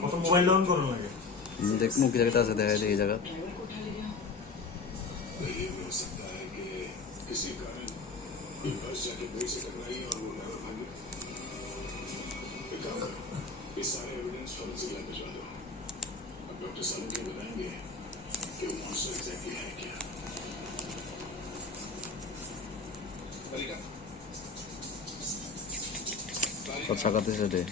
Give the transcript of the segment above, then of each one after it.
কত mobile down করুন লাগে দেখ মুখ জায়গাটা আছে দেখা যায় এই জায়গা ये सारे एविडेंस फॉरेंसिक लैब भिजवा दो अब डॉक्टर सालों के बताएंगे कि वो मॉन्स्टर एग्जैक्टली है क्या কথা কাটতেছে রে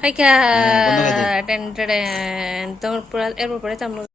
Hai kak, dan dan, tunggu erbuk pada tamu.